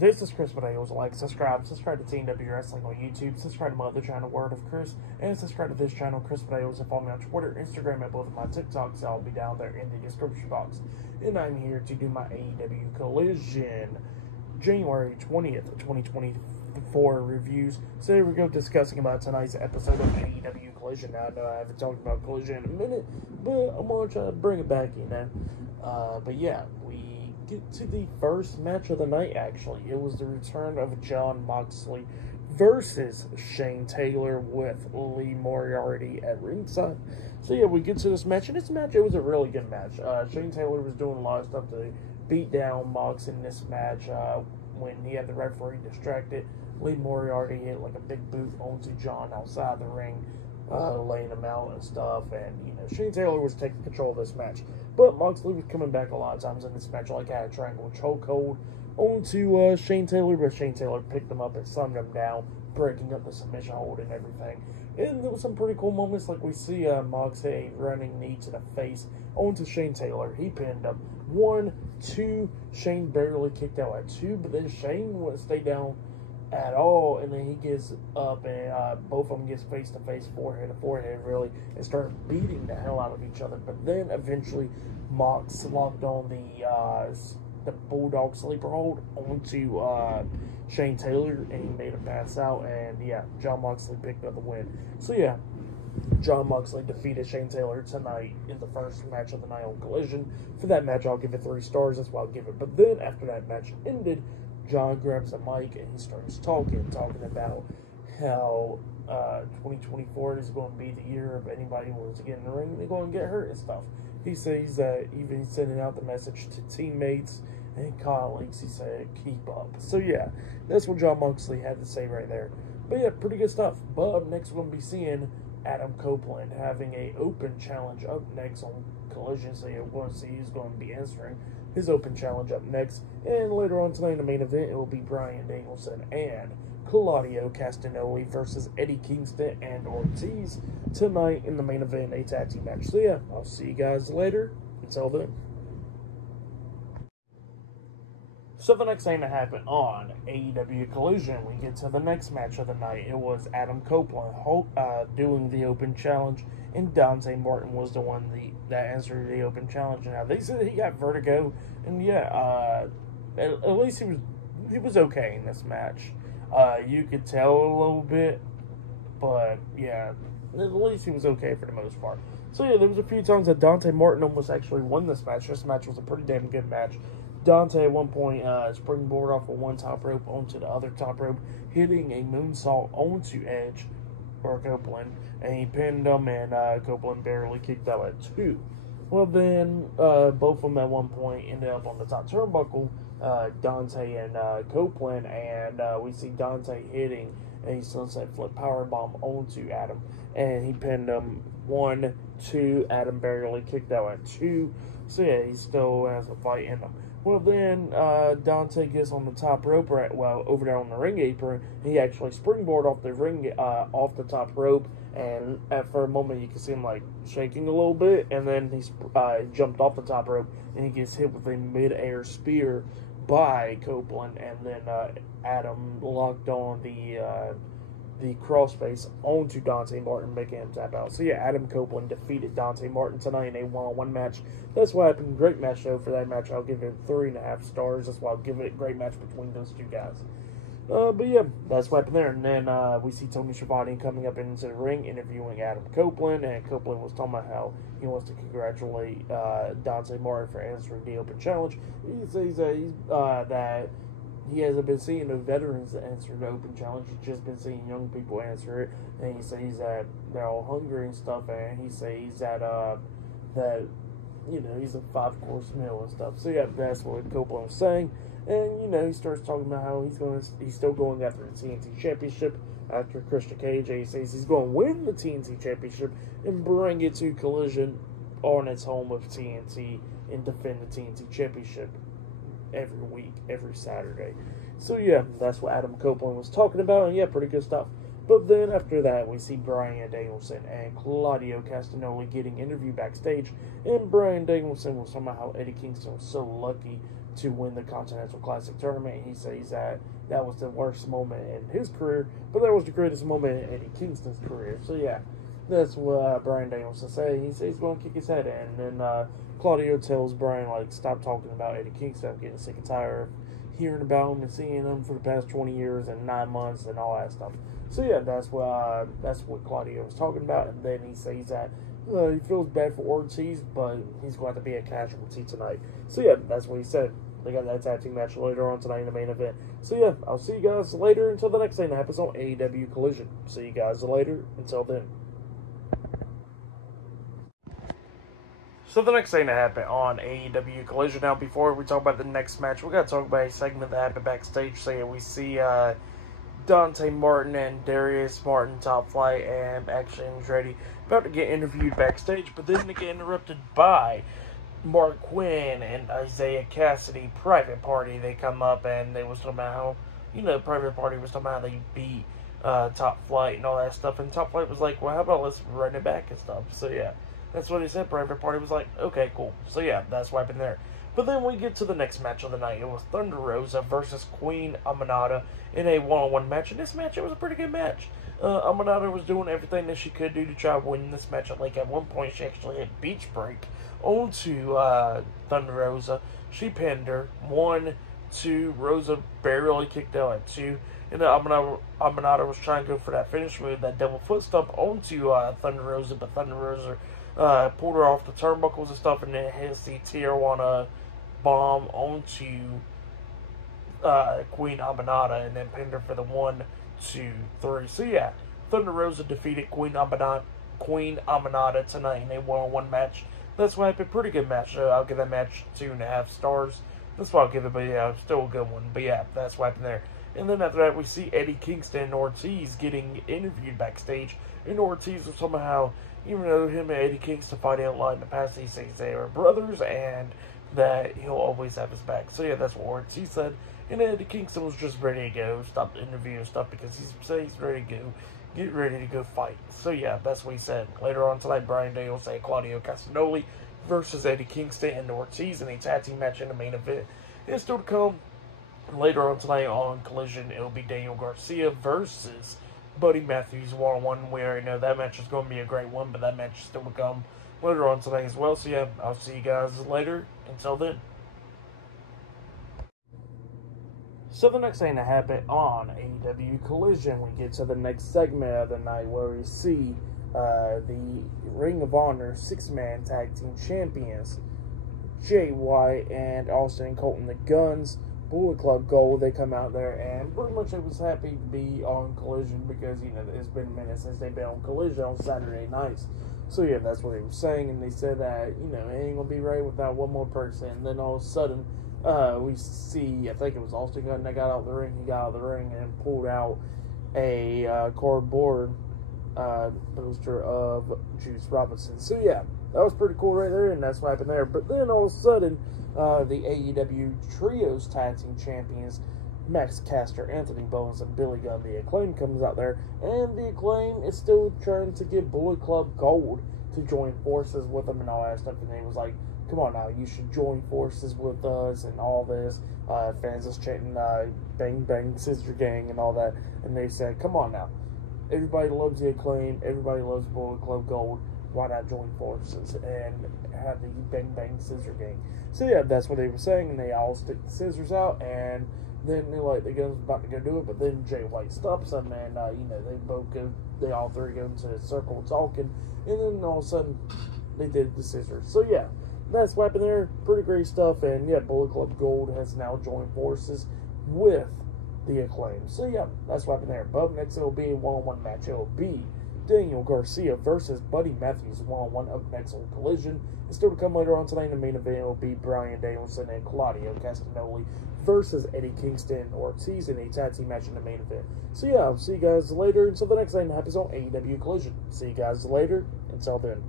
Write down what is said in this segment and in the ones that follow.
This is Chris Potatoes. Like, subscribe to TNW Wrestling on YouTube, subscribe to my other channel, Word of Chris, and subscribe to this channel, Chris Potatoes, and follow me on Twitter, Instagram, and both of my TikToks. I'll be down there in the description box. And I'm here to do my AEW Collision January 20th, 2024 reviews. So here we go, discussing about tonight's episode of AEW Collision. Now, I know I haven't talked about Collision in a minute, but I'm going to try to bring it back, But yeah, we get to the first match of the night, actually. It was the return of Jon Moxley versus Shane Taylor with Lee Moriarty at ringside. So yeah, we get to this match, and this match, it was a really good match. Shane Taylor was doing a lot of stuff to beat down Mox in this match when he had the referee distracted. Lee Moriarty hit like a big boot onto John outside the ring, laying him out and stuff, and Shane Taylor was taking control of this match. But Moxley was coming back a lot of times in this match, like had a triangle chokehold onto Shane Taylor, but Shane Taylor picked him up and slammed him down, breaking up the submission hold and everything. And there was some pretty cool moments, like we see Mox hit a running knee to the face onto Shane Tayller. He pinned him. 1, 2, Shane barely kicked out at 2, but then Shane wouldn't stay down at all, and then he gets up and both of them gets face to face, forehead to forehead, really, and start beating the hell out of each other. But then eventually Mox locked on the Bulldog sleeper hold onto Shane Taylor, and he made him pass out, and yeah, Jon Moxley picked up the win. So yeah, Jon Moxley defeated Shane Taylor tonight in the first match of the night on Collision. For that match, I'll give it 3 stars. That's what I'll give it. But then after that match ended, John grabs the mic and he starts talking about how 2024 is going to be the year of anybody who wants to get in the ring, they're going to get hurt and stuff. He says that even he's sending out the message to teammates and colleagues. He said, keep up. So yeah, that's what Jon Moxley had to say right there. But yeah, pretty good stuff. But up next, we're going to be seeing Adam Copeland having a open challenge up next on Collision. So yeah, we're going to see who's going to be answering his open challenge up next. And later on tonight in the main event, it will be Bryan Danielson and Claudio Castagnoli versus Eddie Kingston and Ortiz tonight in the main event, a tag team match. So yeah, I'll see you guys later. Until then. So the next thing that happened on AEW Collision, we get to the next match of the night. It was Adam Copeland doing the open challenge, and Dante Martin was the one that answered the open challenge. Now they said he got vertigo, and yeah, at least he was okay in this match. You could tell a little bit, but yeah, at least he was okay for the most part. So yeah, there was a few times that Dante Martin almost actually won this match. This match was a pretty damn good match. Dante at one point springboard off of one top rope onto the other top rope, hitting a moonsault onto Edge or Copeland, and he pinned him, and Copeland barely kicked out at 2. Well then, both of them at one point ended up on the top turnbuckle, Dante and Copeland, and we see Dante hitting a sunset flip powerbomb onto Adam, and he pinned him. 1, 2, Adam barely kicked out at 2, so yeah, he still has a fight in him. Well then, Dante gets on the top rope, over there on the ring apron. He actually springboard off the ring, off the top rope, and for a moment you can see him like shaking a little bit, and then he jumped off the top rope, and he gets hit with a mid-air spear by Copeland, and then Adam locked on the crossface onto Dante Martin, making him tap out. So yeah, Adam Copeland defeated Dante Martin tonight in a one-on-one match. That's what happened. Great match, though. For that match, I'll give it 3.5 stars. That's why I'll give it a great match between those two guys. But yeah, that's what happened there. And then we see Tony Schiavone coming up into the ring, interviewing Adam Copeland, and Copeland was talking about how he wants to congratulate Dante Martin for answering the open challenge. He says that he hasn't been seeing no veterans answer the open challenge. He's just been seeing young people answer it. And he says that they're all hungry and stuff. And he says that he's a 5-course meal and stuff. So yeah, that's what Copeland was saying. And he starts talking about how he's still going after the TNT Championship after Christian Cage. And he says he's going to win the TNT Championship and bring it to Collision on its home of TNT and defend the TNT Championship every week, every Saturday. So yeah, that's what Adam Copeland was talking about, and yeah, pretty good stuff. But then after that, we see Bryan Danielson and Claudio Castagnoli getting interviewed backstage, and Bryan Danielson was somehow Eddie Kingston was so lucky to win the Continental Classic tournament. He says that that was the worst moment in his career, but that was the greatest moment in Eddie Kingston's career. So yeah, that's what Bryan Danielson said. He says he's going to kick his head in, and then Claudio tells Bryan, like, stop talking about Eddie Kingston. I'm getting sick and tired of hearing about him and seeing him for the past 20 years and 9 months and all that stuff. So yeah, that's what Claudio was talking about. And then he says that he feels bad for Ortiz, but he's going to be a casualty tonight. So yeah, that's what he said. They got that tag team match later on tonight in the main event. So yeah, I'll see you guys later until the next thing that happens on AEW Collision. See you guys later. Until then. So the next thing that happened on AEW Collision. Now, before we talk about the next match, we got to talk about a segment that happened backstage. So yeah, we see Dante Martin and Darius Martin, Top Flight, and Action Andretti about to get interviewed backstage, but then they get interrupted by Mark Quinn and Isaiah Cassidy. Private Party, they come up and they was talking about how, Private Party was talking about how they beat Top Flight and all that stuff, and Top Flight was like, well, how about let's run it back and stuff. So yeah, that's what he said. Private Party was like, okay, cool. So yeah, that's what happened there. But then we get to the next match of the night. It was Thunder Rosa versus Queen Aminata in a one-on-one match. In this match, it was a pretty good match. Aminata was doing everything that she could do to try to win this match. Like, at one point, she actually hit Beach Break onto Thunder Rosa. She pinned her. 1, 2. Rosa barely kicked out at 2. And then Aminata was trying to go for that finish move, that double foot stomp onto Thunder Rosa. But Thunder Rosa pulled her off the turnbuckles and stuff, and then hits the Tijuana bomb onto Queen Aminata, and then pinned her for the 1, 2, 3. So yeah, Thunder Rosa defeated Queen Aminata tonight in a one-on-one match. That's why it's a pretty good match. I'll give that match 2.5 stars. That's why I'll give it, but yeah, still a good one. But yeah, that's what happened there. And then after that, we see Eddie Kingston and Ortiz getting interviewed backstage. And Ortiz was somehow, even though him and Eddie Kingston fight out loud in the past, he says they are brothers and that he'll always have his back. So yeah, that's what Ortiz said. And Eddie Kingston was just ready to go, stop the interview and stuff, because he's ready to go, get ready to go fight. So yeah, that's what he said. Later on tonight, Bryan Danielson and Claudio Castagnoli versus Eddie Kingston and Ortiz in a tag team match in the main event. And still to come later on tonight on Collision, it'll be Daniel Garcia versus Buddy Matthews one-on-one. We already know that match is going to be a great one, but that match is still to come later on tonight as well. So yeah, I'll see you guys later. Until then. So the next thing that happened on AEW Collision, we get to the next segment of the night where we see the Ring of Honor 6-man tag team champions, Jay White and Austin Colton the Guns, Bullet Club Gold. They come out there, and pretty much I was happy to be on Collision because, it's been a minute since they've been on Collision on Saturday nights. So yeah, that's what they were saying, and they said that, it ain't gonna be right without one more person. And then all of a sudden, we see, I think it was Austin Gunn that got out of the ring. He got out of the ring and pulled out a cardboard poster of Juice Robinson. So yeah, that was pretty cool right there, and that's what happened there. But then all of a sudden, the AEW Trios Tag Team Champions, Max Caster, Anthony Bowens, and Billy Gunn, the Acclaimed, comes out there, and the Acclaimed is still trying to get Bullet Club Gold to join forces with them and all that stuff. And they was like, come on now, you should join forces with us and all this. Fans is chanting Bang Bang Scissor Gang and all that. And they said, come on now, everybody loves the Acclaim, everybody loves Bullet Club Gold, why not join forces and have the Bang Bang Scissor Gang? So yeah, that's what they were saying, and they all stick the scissors out, and then the Guns about to go do it, but then Jay White stops them, and they all three go into a circle talking, and then all of a sudden they did the scissors. So yeah, that's what happened there. Pretty great stuff. And yeah, Bullet Club Gold has now joined forces with the Acclaim. So yeah, that's what happened there. But next it'll be a one-on-one match. It'll be Daniel Garcia versus Buddy Matthews one-on-one up next on Collision. And still to come later on tonight in the main event, it'll be Bryan Danielson and Claudio Castagnoli versus Eddie Kingston and Ortiz in a tag team match in the main event. So yeah, I'll see you guys later until the next thing that happens on AEW Collision. See you guys later. Until then.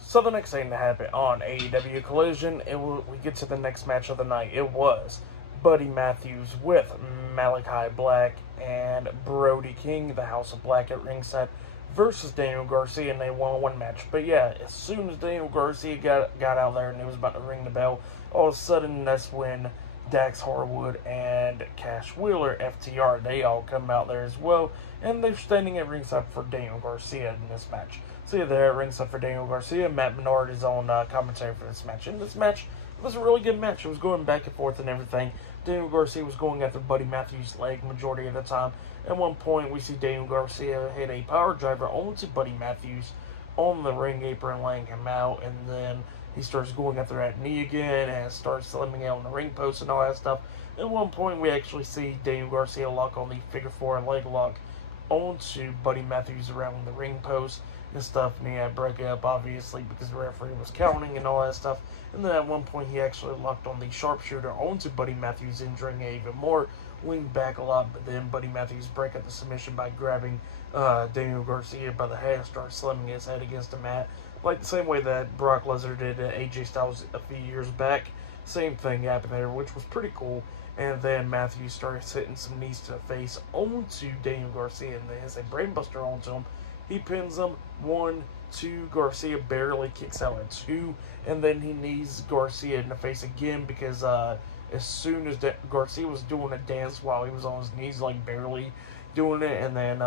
So the next thing that happened on AEW Collision, we get to the next match of the night. It was Buddy Matthews with Malachi Black and Brody King, the House of Black at ringside, versus Daniel Garcia in a one-on-one match. But yeah, as soon as Daniel Garcia got out there and he was about to ring the bell, all of a sudden that's when Dax Harwood and Cash Wheeler, FTR, they all come out there as well, and they're standing at ringside for Daniel Garcia in this match. So yeah, they're at ringside for Daniel Garcia. Matt Menard is on commentary for this match. And this match was a really good match. It was going back and forth and everything. Daniel Garcia was going after Buddy Matthews' leg majority of the time. At one point, we see Daniel Garcia hit a power driver onto Buddy Matthews on the ring apron, laying him out, and then he starts going after that knee again and starts slamming out on the ring post and all that stuff. At one point, we actually see Daniel Garcia lock on the figure four leg lock onto Buddy Matthews around the ring post and stuff, and he had to break it up, obviously, because the referee was counting and all that stuff. And then at one point, he actually locked on the sharpshooter onto Buddy Matthews, injuring it even more, leaned back a lot, but then Buddy Matthews break up the submission by grabbing Daniel Garcia by the head and start slamming his head against the mat, like the same way that Brock Lesnar did to AJ Styles a few years back. Same thing happened there, which was pretty cool. And then Matthews starts hitting some knees to the face onto Daniel Garcia, and then hits a brainbuster onto him. He pins him, 1, 2, Garcia barely kicks out at 2, and then he knees Garcia in the face again because as soon as Garcia was doing a dance while he was on his knees, like barely doing it, and then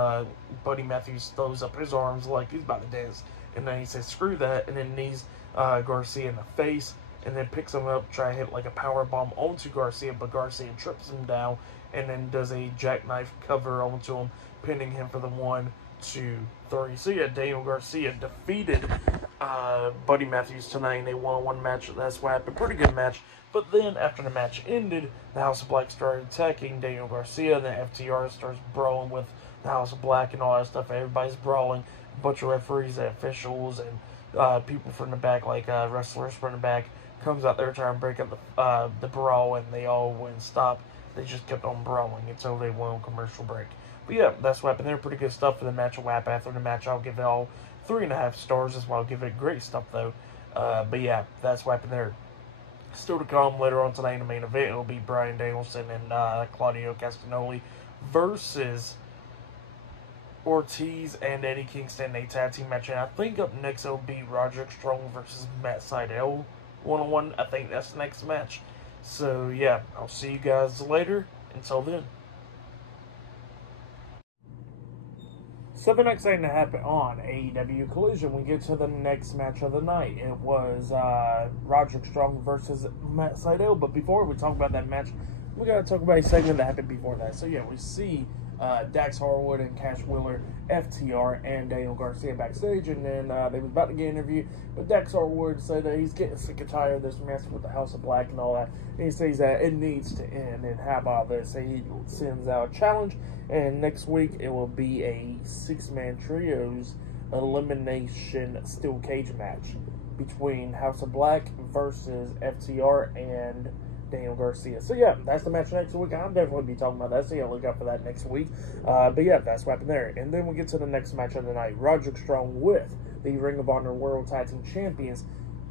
Buddy Matthews throws up his arms like he's about to dance, and then he says screw that, and then knees Garcia in the face, and then picks him up, try to hit like a power bomb onto Garcia, but Garcia trips him down, and then does a jackknife cover onto him, pinning him for the 1, 2, 3. So yeah, Daniel Garcia defeated Buddy Matthews tonight in a one-on-one match. That's what happened. Pretty good match. But then after the match ended, the House of Black started attacking Daniel Garcia, and then FTR starts brawling with the House of Black and all that stuff. Everybody's brawling. A bunch of referees and officials and people from the back, like wrestlers from the back, comes out there trying to break up the brawl, and they all wouldn't stop. They just kept on brawling until they went on commercial break. But yeah, that's what happened there. Pretty good stuff for the match. What happened after the match, I'll give it all 3.5 stars. That's why I'll give it great stuff, though. But yeah, that's what happened there. Still to come later on tonight in the main event, it'll be Bryan Danielson and Claudio Castagnoli versus Ortiz and Eddie Kingston, a tag team match. And I think up next it'll be Roderick Strong versus Matt Sydal one-on-one. I think that's the next match. So yeah, I'll see you guys later. Until then. So the next thing that happened on AEW Collision, we get to the next match of the night. It was Roderick Strong versus Matt Sydal. But before we talk about that match, we got to talk about a segment that happened before that. So yeah, we see Dax Harwood and Cash Wheeler, FTR, and Daniel Garcia backstage, and then they was about to get an interview, but Dax Harwood said that he's getting sick and tired of this mess with the House of Black and all that, and he says that it needs to end, and how about this? He sends out a challenge, and next week it will be a 6-man trios elimination steel cage match between House of Black versus FTR and Daniel Garcia. So yeah, that's the match next week. I'll definitely be talking about that, so yeah, look out for that next week. But yeah, that's what happened there. And then we get to the next match of the night. Roderick Strong with the Ring of Honor World Tag Team Champions,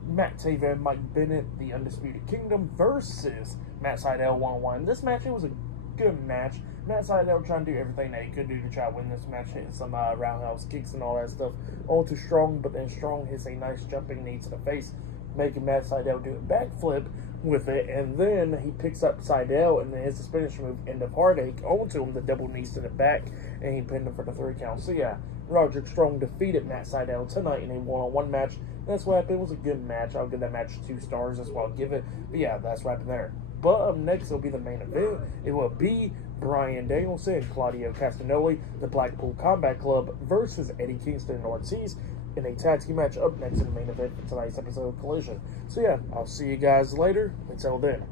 Matt Taven and Mike Bennett, the Undisputed Kingdom, versus Matt Sydal one-on-one. This match, it was a good match. Matt Sydal trying to do everything that he could do to try to win this match, hitting some roundhouse kicks and all that stuff onto Strong, but then Strong hits a nice jumping knee to the face, making Matt Sydal do a backflip with it, and then he picks up Sydal and then hits the Spanish move, End of Heartache, onto him, the double knees to the back, and he pinned him for the 3 count. So yeah, Roderick Strong defeated Matt Sydal tonight in a one-on-one match. That's what happened. It was a good match. I'll give that match 2 stars. That's what I'll give it. But yeah, that's what happened there. But up next, it'll be the main event. It will be Bryan Danielson and Claudio Castagnoli, the Blackpool Combat Club, versus Eddie Kingston and Ortiz in a tag team match up next in the main event for tonight's episode of Collision. So yeah, I'll see you guys later. Until then.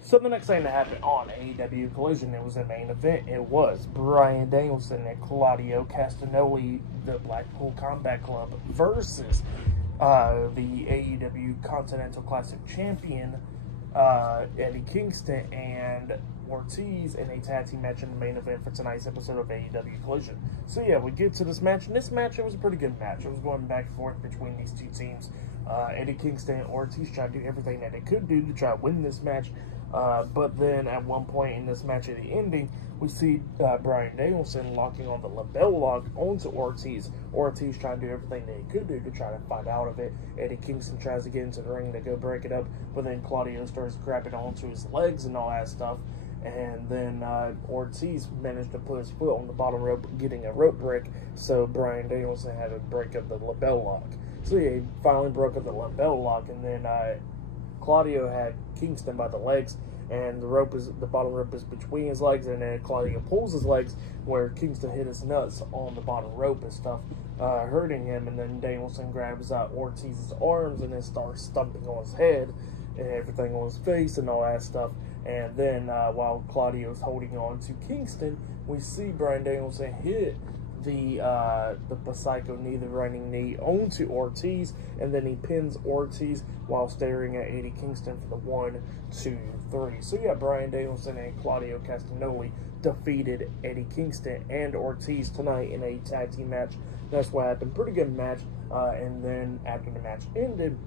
So the next thing that happened on AEW Collision, it was a main event. It was Bryan Danielson and Claudio Castagnoli, the Blackpool Combat Club, versus the AEW Continental Classic Champion, Eddie Kingston and Ortiz, in a tag team match in the main event for tonight's episode of AEW Collision. So yeah, we get to this match, and this match, it was a pretty good match. It was going back and forth between these two teams. Eddie Kingston and Ortiz tried to do everything that they could do to try to win this match. But then at one point in this match at the ending, we see Bryan Danielson locking on the label lock onto Ortiz. Ortiz trying to do everything that he could do to try to fight out of it. Eddie Kingston tries to get into the ring to go break it up, but then Claudio starts grabbing onto his legs and all that stuff. And then Ortiz managed to put his foot on the bottom rope, getting a rope break, so Bryan Danielson had to break up the label lock. So yeah, he finally broke up the label lock, and then Claudio had Kingston by the legs, and the bottom rope is between his legs, and then Claudio pulls his legs where Kingston hit his nuts on the bottom rope and stuff, hurting him, and then Danielson grabs Ortiz's arms and then starts stumping on his head and everything on his face and all that stuff. And then while Claudio's holding on to Kingston, we see Bryan Danielson hit the Psycho knee, the running knee, onto Ortiz, and then he pins Ortiz while staring at Eddie Kingston for the 1, 2, 3. So yeah, Bryan Danielson and Claudio Castagnoli defeated Eddie Kingston and Ortiz tonight in a tag team match. That's what happened. Pretty good match. And then after the match ended,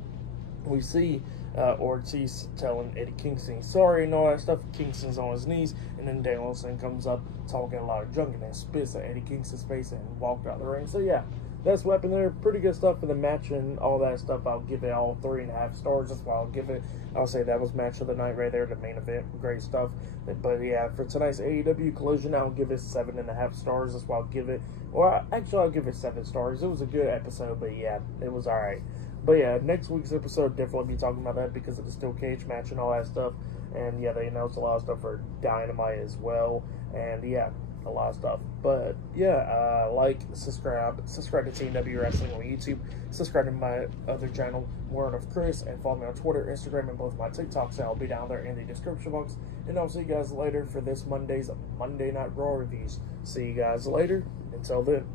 we see Ortiz telling Eddie Kingston he's sorry and all that stuff. Kingston's on his knees, and then Danielson comes up talking a lot of junk and then spits at Eddie Kingston's face and walked out of the ring. So yeah, that's what happened there. Pretty good stuff for the match and all that stuff. I'll give it all 3.5 stars. That's why I'll give it. I'll say that was match of the night right there, the main event. Great stuff. But yeah, for tonight's AEW Collision, I'll give it 7.5 stars. That's why I'll give it. Well, actually, I'll give it 7 stars. It was a good episode, but yeah, it was alright. But yeah, next week's episode, definitely be talking about that because of the steel cage match and all that stuff. And yeah, they announced a lot of stuff for Dynamite as well. And yeah, a lot of stuff. But yeah, like, subscribe to TNW Wrestling on YouTube. Subscribe to my other channel, Word of Chris, and follow me on Twitter, Instagram, and both my TikToks. I'll be down there in the description box. And I'll see you guys later for this Monday's Monday Night Raw reviews. See you guys later. Until then.